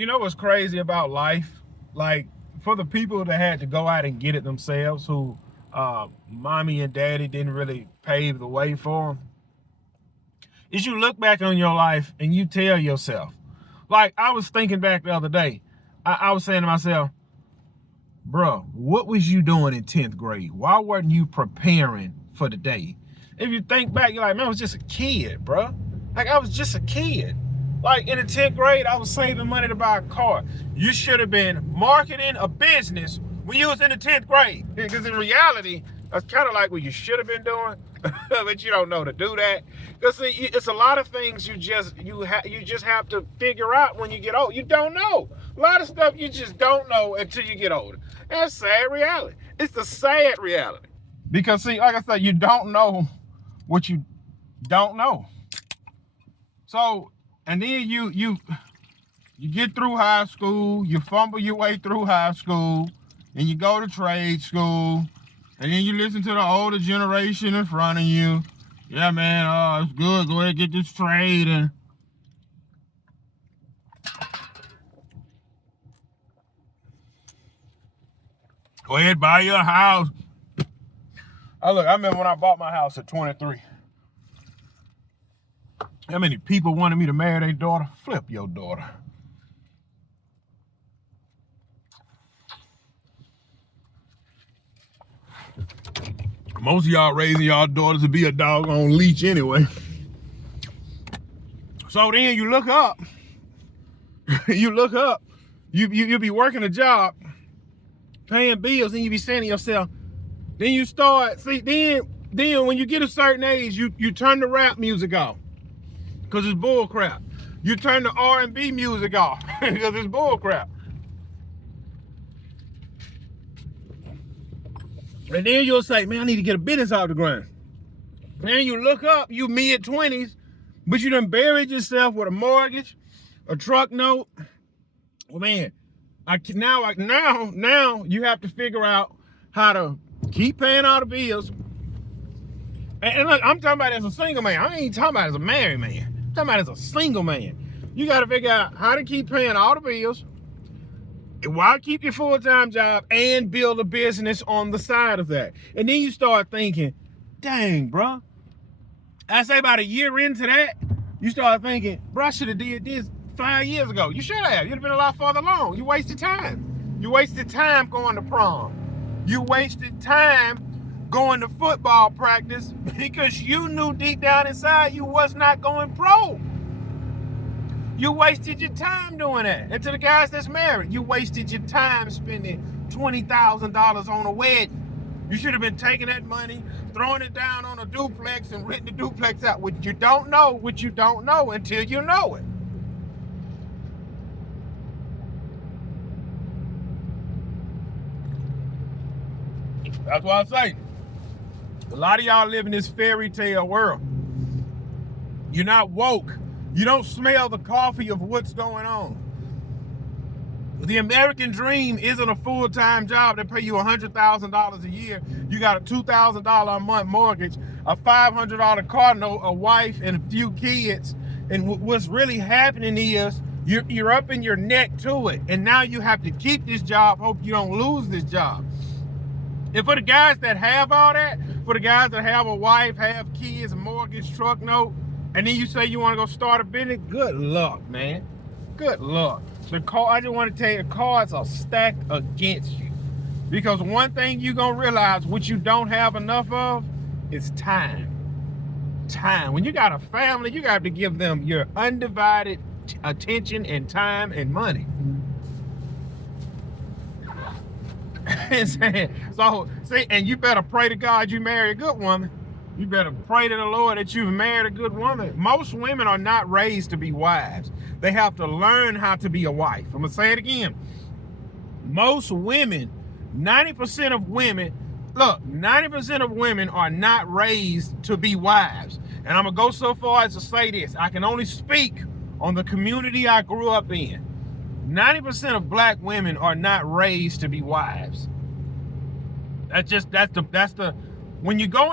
You know what's crazy about life? Like, for the people that had to go out and get it themselves, who mommy and daddy didn't really pave the way for them, is you look back on your life and you tell yourself, like, I was thinking back the other day, I was saying to myself, bro, what was you doing in 10th grade? Why weren't you preparing for the day? If you think back, you're like, man, I was just a kid, bro. Like, I was just a kid. Like, in the 10th grade, I was saving money to buy a car. You should have been marketing a business when you was in the 10th grade. Because in reality, that's kind of like what you should have been doing, but you don't know to do that. Because it's a lot of things you just have to figure out when you get old. You don't know. A lot of stuff you just don't know until you get older. That's sad reality. It's the sad reality. Because see, like I said, you don't know what you don't know. So, and then you get through high school, you fumble your way through high school, and you go to trade school, and then you listen to the older generation in front of you. Yeah, man, it's good. Go ahead and get this trade. And go ahead, buy your house. Oh, look, I remember when I bought my house at 23. How many people wanted me to marry their daughter? Flip your daughter. Most of y'all raising y'all daughters to be a doggone leech anyway. So then you look up, you'll be working a job, paying bills, and you be saying to yourself, then you start, see, then when you get a certain age, you turn the rap music off, because it's bull crap. You turn the R&B music off, because it's bull crap. And then you'll say, man, I need to get a business off the ground. And then you look up, you mid-20s, but you done buried yourself with a mortgage, a truck note. Well, man, now you have to figure out how to keep paying all the bills. And look, I'm talking about as a single man. I ain't talking about as a married man. I'm talking about as a single man. You got to figure out how to keep paying all the bills while keep your full-time job and build a business on the side of that. And then you start thinking, dang, bro. I say about a year into that, you start thinking, bro, I should have did this 5 years ago. You should have. You'd have been a lot farther along. You wasted time. You wasted time going to prom. You wasted time going to football practice because you knew deep down inside you was not going pro. You wasted your time doing that. And to the guys that's married, you wasted your time spending $20,000 on a wedding. You should have been taking that money, throwing it down on a duplex and renting the duplex out. What you don't know until you know it. That's why I say, a lot of y'all live in this fairy tale world. You're not woke. You don't smell the coffee of what's going on. The American dream isn't a full-time job that pay you $100,000 a year. You got a $2,000 a month mortgage, a $500 car note, a wife, and a few kids. And what's really happening is you're up in your neck to it. And now you have to keep this job, hope you don't lose this job. And for the guys that have all that, for the guys that have a wife, have kids, a mortgage, truck note, and then you say you want to go start a business, good luck, man. Good luck. I just want to tell you, the cards are stacked against you. Because one thing you're going to realize, what you don't have enough of, is time. Time. When you got a family, you got to give them your undivided attention and time and money. So, see, and you better pray to God you marry a good woman. You better pray to the Lord that you've married a good woman. Most women are not raised to be wives. They have to learn how to be a wife. I'm going to say it again. Most women, 90% of women, look, 90% of women are not raised to be wives. And I'm going to go so far as to say this. I can only speak on the community I grew up in. 90% of black women are not raised to be wives. When you go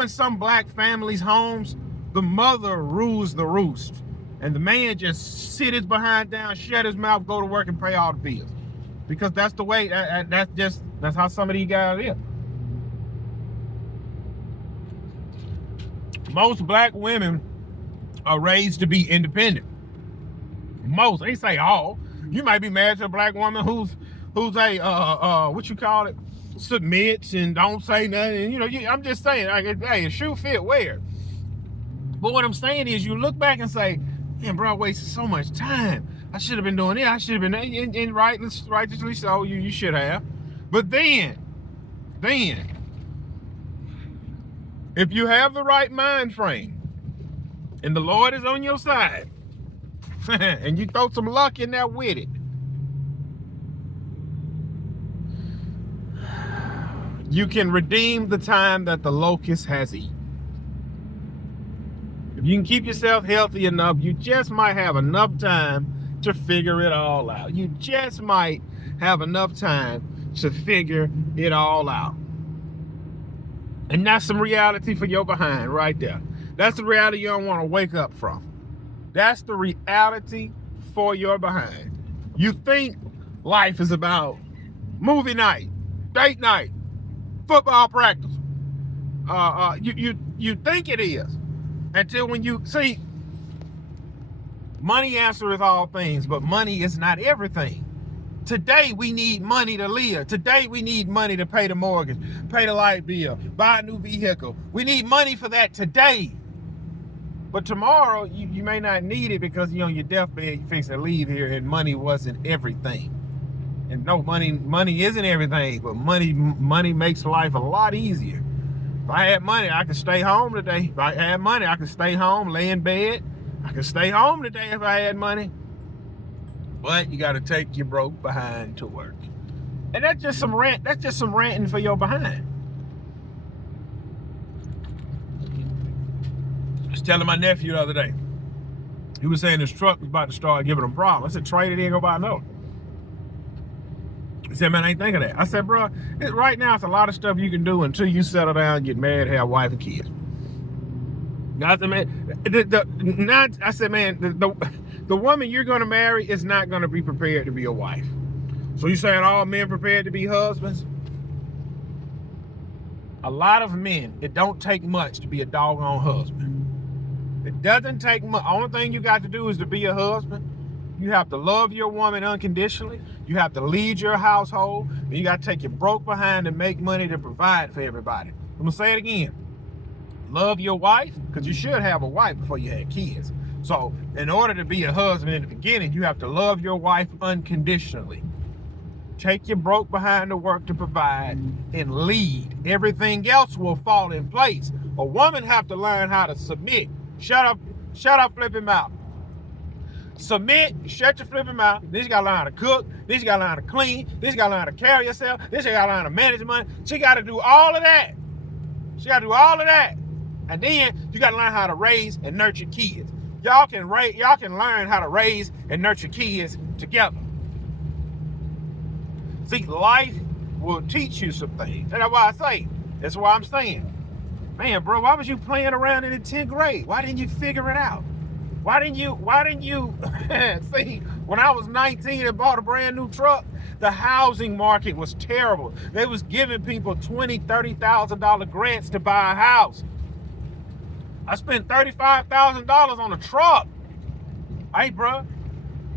in some black families' homes, the mother rules the roost. And the man just sit his behind down, shut his mouth, go to work and pay all the bills. Because that's the way, that's how some of these guys are. Most black women are raised to be independent. Most, they say all. You might be married to a black woman who's a what you call it, submits and don't say nothing. You know, I'm just saying, like, hey, a shoe fit, wear. But what I'm saying is, you look back and say, man, bro, I wasted so much time. I should have been doing it. I should have been, and righteously so, you should have. But then, if you have the right mind frame, and the Lord is on your side, and you throw some luck in there with it, you can redeem the time that the locust has eaten. If you can keep yourself healthy enough, you just might have enough time to figure it all out. You just might have enough time to figure it all out. And that's some reality for your behind right there. That's the reality you don't want to wake up from. That's the reality for your behind. You think life is about movie night, date night, football practice. You think it is, until when you see, money answereth all things, but money is not everything. Today we need money to live. Today we need money to pay the mortgage, pay the light bill, buy a new vehicle. We need money for that today. But tomorrow you may not need it, because you're on your deathbed, you fix to leave here, and money wasn't everything. And no, money isn't everything, but money makes life a lot easier. If I had money, I could stay home today. If I had money, I could stay home, lay in bed. I could stay home today if I had money. But you got to take your broke behind to work. And that's just some ranting for your behind. I was telling my nephew the other day. He was saying his truck was about to start giving him problems. I said, trade it in, go buy another. He said, man, I ain't think of that. I said, bro, right now it's a lot of stuff you can do until you settle down, get married, have a wife and kids. I said, man, the woman you're going to marry is not going to be prepared to be a wife. So you saying all men prepared to be husbands? A lot of men, it don't take much to be a doggone husband. It doesn't take much. Only thing you got to do is to be a husband. You have to love your woman unconditionally. You have to lead your household. And you got to take your broke behind and make money to provide for everybody. I'm going to say it again. Love your wife, because you should have a wife before you had kids. So in order to be a husband in the beginning, you have to love your wife unconditionally. Take your broke behind to work to provide and lead. Everything else will fall in place. A woman have to learn how to submit. Shut up, flipping mouth. Submit, shut your flipping mouth. Then you gotta learn how to cook. Then you gotta learn how to clean. Then you gotta learn how to carry yourself. Then you gotta learn how to manage money. She gotta do all of that. And then you gotta learn how to raise and nurture kids. Y'all can learn how to raise and nurture kids together. See, life will teach you some things. And that's why I say, that's why I'm saying, man, bro, why was you playing around in the 10th grade? Why didn't you figure it out? Why didn't you see, when I was 19 and bought a brand new truck, the housing market was terrible. They was giving people $20,000, $30,000 grants to buy a house. I spent $35,000 on a truck. Hey, bro,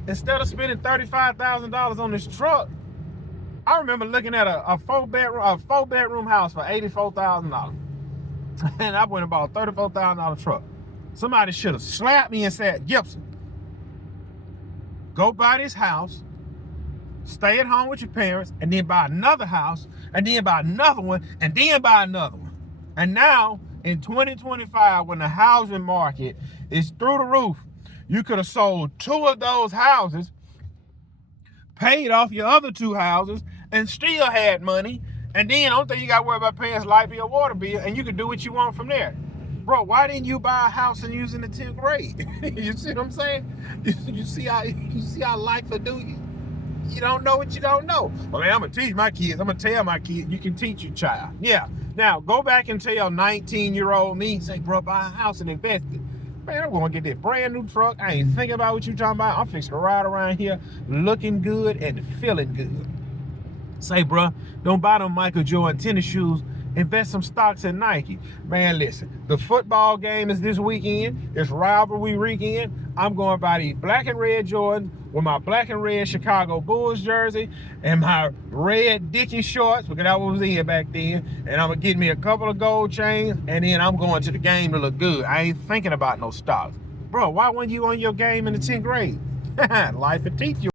instead of spending $35,000 on this truck, I remember looking at a four bedroom house for $84,000. And I went and bought a $34,000 truck. Somebody should have slapped me and said, Gibson, go buy this house, stay at home with your parents, and then buy another house, and then buy another one, and then buy another one. And now, in 2025, when the housing market is through the roof, you could have sold 2 of those houses, paid off your other 2 houses, and still had money. And then, the only thing you got to worry about paying is light bill, water bill, and you can do what you want from there. Bro, why didn't you buy a house and use in the 10th grade? You see what I'm saying? You see how life will do you? You don't know what you don't know. Well, man, I'm going to teach my kids. I'm going to tell my kids, you can teach your child. Yeah. Now, go back and tell 19-year-old me, say, bro, buy a house and invest it. Man, I'm going to get this brand new truck. I ain't thinking about what you talking about. I'm fixing to ride around here looking good and feeling good. Say, bruh, don't buy them Michael Jordan tennis shoes. Invest some stocks in Nike. Man, listen, the football game is this weekend. It's rivalry weekend. I'm going to buy the black and red Jordan with my black and red Chicago Bulls jersey and my red Dickies shorts, because that was in back then. And I'm going to get me a couple of gold chains, and then I'm going to the game to look good. I ain't thinking about no stocks. Bro, why weren't you on your game in the 10th grade? Life will teach you.